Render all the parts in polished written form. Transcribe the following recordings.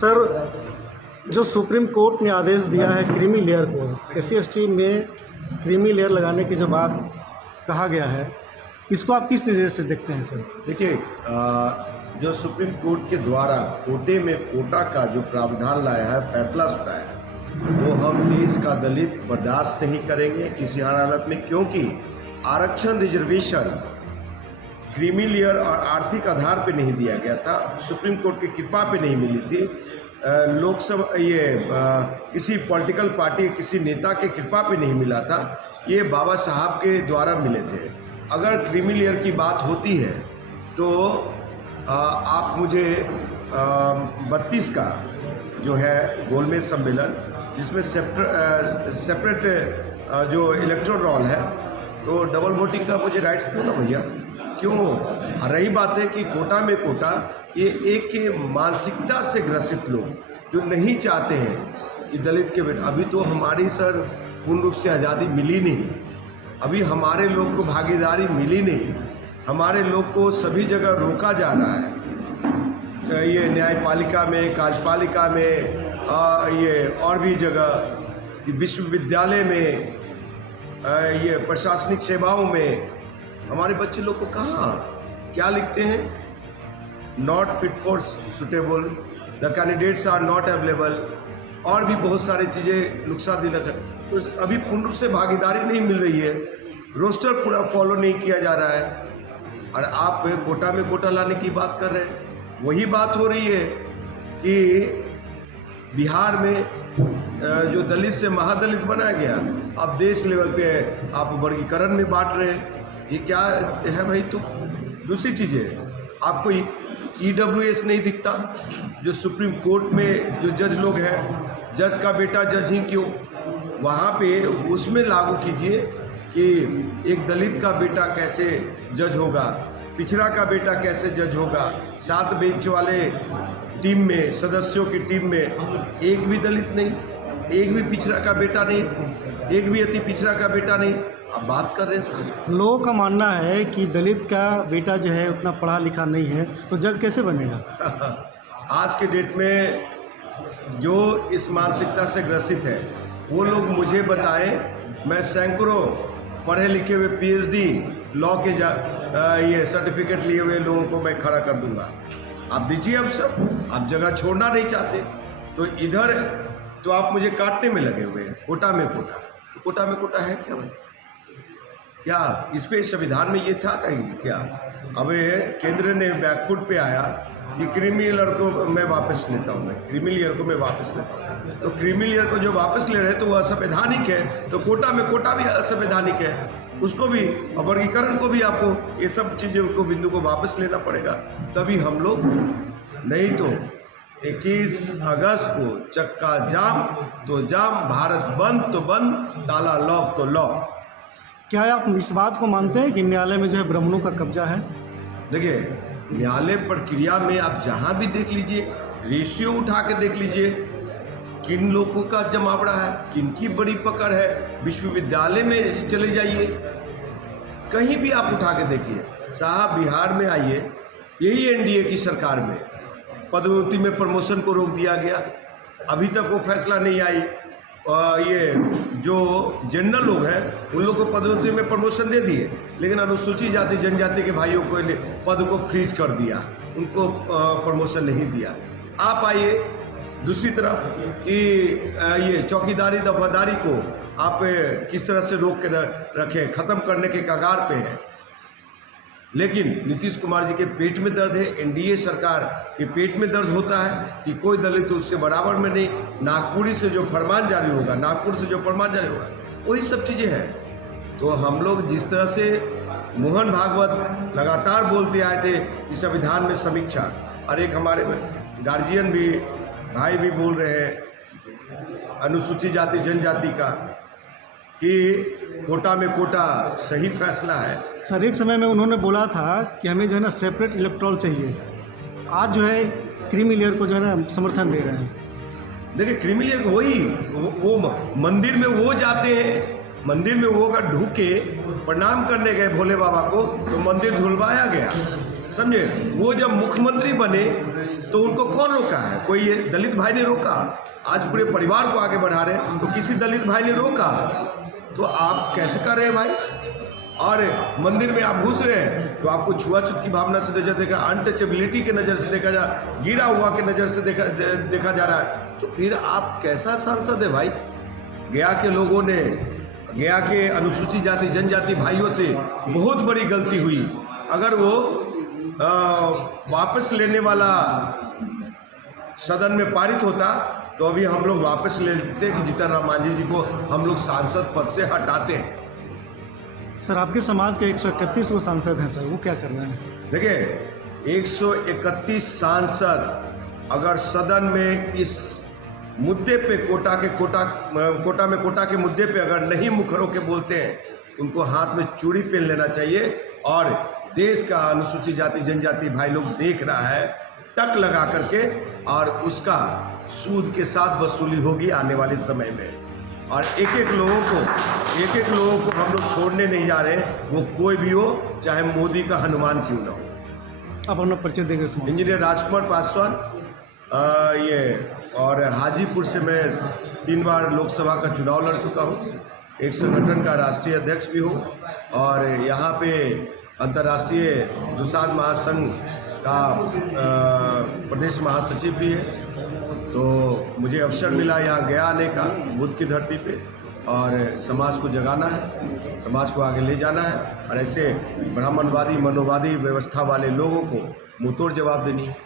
Sir, जो supreme court ने आदेश दिया है क्रीमी लेयर को, SC/ST में क्रीमी लेयर लगाने की जो बात कहा गया है, इसको आप किस नज़रिए से देखते हैं सर? देखिए, जो सुप्रीम कोर्ट के द्वारा कोटे में कोटा का जो प्रावधान लाया है, फैसला सुनाया है, वो हम देश का दलित बर्दाश्त नहीं करेंगे किसी हर हालत में, क्योंकि आरक्षण रिजर्वेशन क्रीमी लेयर और आर्थिक आधार पे नहीं दिया गया था, सुप्रीम कोर्ट की कृपा पे नहीं मिली थी, लोकसभा किसी पॉलिटिकल पार्टी किसी नेता के कृपा पे नहीं मिला था, ये बाबा साहब के द्वारा मिले थे। अगर क्रीमी लेयर की बात होती है तो आप मुझे 32 का जो है गोलमेज सम्मेलन, जिसमें सेपरेट जो इलेक्टोरल रोल है, तो डबल वोटिंग का मुझे राइट्स क्यों ना भैया, क्यों? रही बात है कि कोटा में कोटा, ये एक मानसिकता से ग्रसित लोग जो नहीं चाहते हैं कि दलित के बेटा, अभी तो हमारी सर पूर्ण रूप से आज़ादी मिली नहीं, अभी हमारे लोग को भागीदारी मिली नहीं, हमारे लोग को सभी जगह रोका जा रहा है, ये न्यायपालिका में, कार्यपालिका में, ये और भी जगह, विश्वविद्यालय में, ये प्रशासनिक सेवाओं में, हमारे बच्चे लोग को कहाँ क्या लिखते हैं? Not fit for suitable, the candidates are not available, और भी बहुत सारी चीज़ें नुकसानदायक है। तो अभी पूर्ण रूप से भागीदारी नहीं मिल रही है, रोस्टर पूरा फॉलो नहीं किया जा रहा है, और आप कोटा में कोटा लाने की बात कर रहे हैं। वही बात हो रही है कि बिहार में जो दलित से महादलित बनाया गया, अब देश लेवल पे आप वर्गीकरण में बांट रहे हैं, ये क्या है भाई? तो दूसरी चीज़ें, आपको EWS नहीं दिखता? जो सुप्रीम कोर्ट में जो जज लोग हैं, जज का बेटा जज ही क्यों, वहाँ पे उसमें लागू कीजिए कि एक दलित का बेटा कैसे जज होगा, पिछड़ा का बेटा कैसे जज होगा। 7 बेंच वाले टीम में, सदस्यों की टीम में एक भी दलित नहीं, एक भी पिछड़ा का बेटा नहीं, एक भी अति पिछड़ा का बेटा नहीं। अब बात कर रहे हैं साहब, लोगों का मानना है कि दलित का बेटा जो है उतना पढ़ा लिखा नहीं है, तो जज कैसे बनेगा? आज के डेट में जो इस मानसिकता से ग्रसित है, वो लोग मुझे बताएं, मैं सैकड़ों पढ़े लिखे हुए PhD लॉ के ये सर्टिफिकेट लिए हुए लोगों को मैं खड़ा कर दूंगा। आप दीजिए, अब सब आप जगह छोड़ना नहीं चाहते, तो इधर तो आप मुझे काटने में लगे हुए हैं। कोटा में कोटा, तो कोटा में कोटा है क्या इस पे संविधान में ये था कहीं क्या? अब केंद्र ने बैकफुट पे आया कि क्रीमी लेयर को मैं वापस लेता हूँ, मैं क्रीमी लेयर को मैं वापस लेता हूँ, तो क्रीमी लेयर को जो वापस ले रहे हैं तो वो असंवैधानिक है, तो कोटा में कोटा भी असंवैधानिक है, उसको भी, वर्गीकरण को भी आपको ये सब चीज़ों को बिंदु को वापस लेना पड़ेगा, तभी हम लोग, नहीं तो 21 अगस्त को चक्का जाम तो जाम, भारत बंद तो बंद, ताला लॉक तो लॉक। क्या आप इस बात को मानते हैं कि न्यायालय में जो है ब्राह्मणों का कब्जा है? देखिए, न्यायालय प्रक्रिया में आप जहाँ भी देख लीजिए, रेशियो उठा के देख लीजिए, किन लोगों का जमावड़ा है, किनकी बड़ी पकड़ है। विश्वविद्यालय में चले जाइए, कहीं भी आप उठा के देखिए साहब। बिहार में आइए, यही NDA की सरकार में पदोन्नति में प्रमोशन को रोक दिया गया, अभी तक वो फैसला नहीं आई। ये जो जनरल लोग हैं उन लोग को पदोन्नति में प्रमोशन दे दिए, लेकिन अनुसूचित जाति जनजाति के भाइयों को पद को फ्रीज कर दिया, उनको प्रमोशन नहीं दिया। आप आइए दूसरी तरफ कि ये चौकीदारी दफादारी को आप किस तरह से रोक के रखें, ख़त्म करने के कगार पे है, लेकिन नीतीश कुमार जी के पेट में दर्द है, NDA सरकार के पेट में दर्द होता है कि कोई दलित उससे बराबर में नहीं। नागपुरी से जो फरमान जारी होगा, नागपुर से जो फरमान जारी होगा, वही सब चीज़ें हैं। तो हम लोग जिस तरह से मोहन भागवत लगातार बोलते आए थे कि संविधान में समीक्षा, और एक हमारे गार्जियन भी भाई भी बोल रहे हैं अनुसूचित जाति जनजाति का कि कोटा में कोटा सही फैसला है। सर, एक समय में उन्होंने बोला था कि हमें जो है ना सेपरेट इलेक्टोरल चाहिए, आज जो है क्रीमी लेयर को जो है ना समर्थन दे रहे हैं। देखिए, क्रीमी लेयर को वो मंदिर में वो जाते हैं, मंदिर में वो अगर ढूके प्रणाम करने गए भोले बाबा को, तो मंदिर धुलवाया गया, समझे। वो जब मुख्यमंत्री बने तो उनको कौन रोका है? कोई ये दलित भाई ने रोका? आज पूरे परिवार को आगे बढ़ा रहे हैं तो किसी दलित भाई ने रोका? तो आप कैसे कर रहे हैं भाई? और मंदिर में आप घुस रहे हैं तो आपको छुआछूत की भावना से नजर देखा, अनटचेबिलिटी के नज़र से देखा जा, गिरा हुआ के नज़र से देखा जा रहा है। तो फिर आप कैसा सांसद है भाई? गया के लोगों ने, गया के अनुसूचित जाति जनजाति भाइयों से बहुत बड़ी गलती हुई। अगर वो वापस लेने वाला सदन में पारित होता तो अभी हम लोग वापस ले लेते कि जीतन राम मांझी जी को हम लोग सांसद पद से हटाते हैं। सर आपके समाज के 131 वो सांसद हैं सर, वो क्या कर रहे हैं? देखिए 131 सांसद अगर सदन में इस मुद्दे पे कोटा के मुद्दे पे अगर नहीं मुखर होकर बोलते हैं, उनको हाथ में चूड़ी पहन लेना चाहिए। और देश का अनुसूचित जाति जनजाति भाई लोग देख रहा है टक लगा करके, और उसका सूद के साथ वसूली होगी आने वाले समय में। और एक एक लोगों को हम लोग छोड़ने नहीं जा रहे हैं, वो कोई भी हो, चाहे मोदी का हनुमान क्यों ना हो। आप अपना परिचय देंगे? इंजीनियर राजकुमार पासवान, ये और हाजीपुर से मैं 3 बार लोकसभा का चुनाव लड़ चुका हूँ, एक संगठन का राष्ट्रीय अध्यक्ष भी हूँ और यहाँ पे अंतर्राष्ट्रीय दुसाध महासंघ का प्रदेश महासचिव भी है। तो मुझे अवसर मिला यहाँ गया आने का बुद्ध की धरती पे, और समाज को जगाना है, समाज को आगे ले जाना है, और ऐसे ब्राह्मणवादी मनोवादी व्यवस्था वाले लोगों को मुंहतोड़ जवाब देनी है।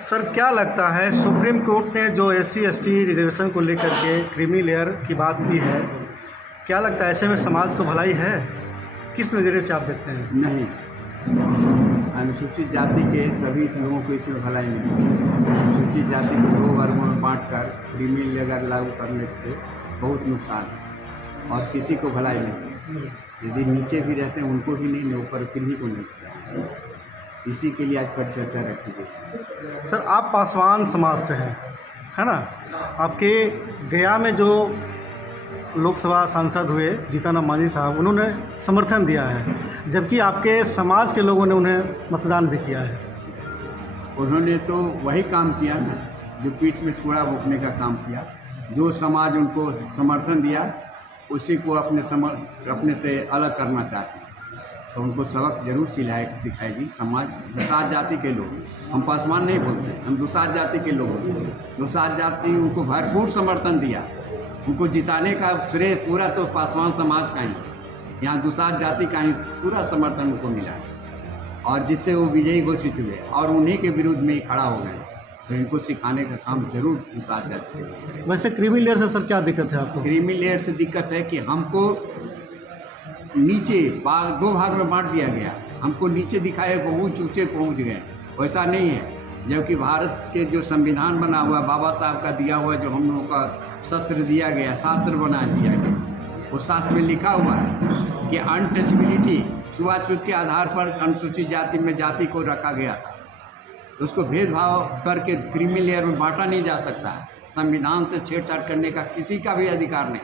सर क्या लगता है सुप्रीम कोर्ट ने जो SC/ST रिजर्वेशन को लेकर के क्रीमी लेयर की बात की है, क्या लगता है ऐसे में समाज को भलाई है? किस नज़रिए से आप देखते हैं? नहीं, अनुसूचित जाति के सभी लोगों को इसमें भलाई नहीं। अनुसूचित जाति को 2 वर्गों में बांटकर क्रीमी लेयर लागू करने से बहुत नुकसान है और किसी को भलाई नहीं। यदि नीचे भी रहते हैं उनको भी नहीं, ऊपर किन्हीं को नहीं। इसी के लिए आज परिचर्चा रखी गई। सर आप पासवान समाज से हैं, है ना? आपके गया में जो लोकसभा सांसद हुए जीतन राम मांझी साहब, उन्होंने समर्थन दिया है, जबकि आपके समाज के लोगों ने उन्हें मतदान भी किया है। उन्होंने तो वही काम किया ना जो पीठ में छुरा भोंकने का काम किया। जो समाज उनको समर्थन दिया उसी को अपने से अलग करना चाहते हैं, तो उनको सबक जरूर सिखाएगी समाज। दुसाध जाति के लोग, हम पासवान नहीं बोलते, हम दुसाध जाति के लोग बोलते हैं। दुसाध जाति उनको भरपूर समर्थन दिया, उनको जिताने का श्रेय पूरा तो पासवान समाज का ही, यहाँ दुसाध जाति का ही पूरा समर्थन उनको मिला और जिससे वो विजयी घोषित हुए और उन्हीं के विरुद्ध में ही खड़ा हो गए। तो इनको सिखाने का काम जरूर दुसाध जाति है। वैसे क्रीमी लेयर से सर क्या दिक्कत है आपको? क्रीमी लेयर से दिक्कत है कि हमको नीचे 2 भाग में बांट दिया गया, हमको नीचे दिखाए बहुत ऊंचे पहुंच गए। वैसा नहीं है, जबकि भारत के जो संविधान बना हुआ, बाबा साहब का दिया हुआ जो हम लोगों का शस्त्र दिया गया, शास्त्र बना दिया गया, वो शास्त्र में लिखा हुआ है कि अनटचेबिलिटी, छुआछूत के आधार पर अनुसूचित जाति में जाति को रखा गया था। तो उसको भेदभाव करके क्रीमी लेयर में बांटा नहीं जा सकता है। संविधान से छेड़छाड़ करने का किसी का भी अधिकार नहीं।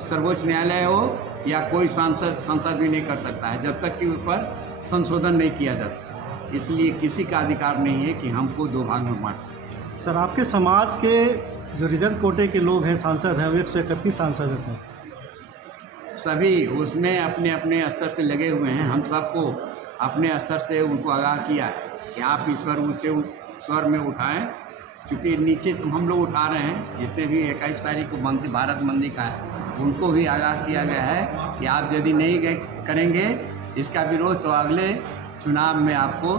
सर्वोच्च न्यायालय हो या कोई संसद भी नहीं कर सकता है जब तक कि उस पर संशोधन नहीं किया जाता। इसलिए किसी का अधिकार नहीं है कि हमको 2 भाग में बांट सकें। सर आपके समाज के जो रिजर्व कोटे के लोग हैं, सांसद हैं, वो 131 सांसद हैं सर। सभी उसमें अपने अपने स्तर से लगे हुए हैं। हम सबको अपने स्तर से उनको आगाह किया है कि आप इस पर ऊँचे स्वर में उठाएं, क्योंकि नीचे तो हम लोग उठा रहे हैं। जितने भी 21 तारीख को भारत मंदी का है, उनको भी आगाह किया गया है कि आप यदि नहीं करेंगे इसका विरोध, तो अगले चुनाव में आपको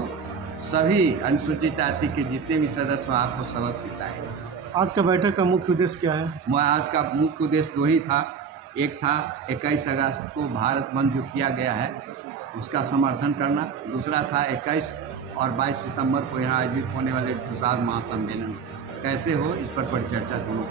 सभी अनुसूचित जाति के जितने भी सदस्य हैं आपको सबक सिखाएंगे। आज का बैठक का मुख्य उद्देश्य क्या है? आज का मुख्य उद्देश्य 2 ही था। एक था 21 अगस्त को भारत बंद जो किया गया है उसका समर्थन करना, दूसरा था 21 और 22 सितंबर को यहाँ आयोजित होने वाले दुसाध महासम्मेलन कैसे हो, इस पर परिचर्चा दोनों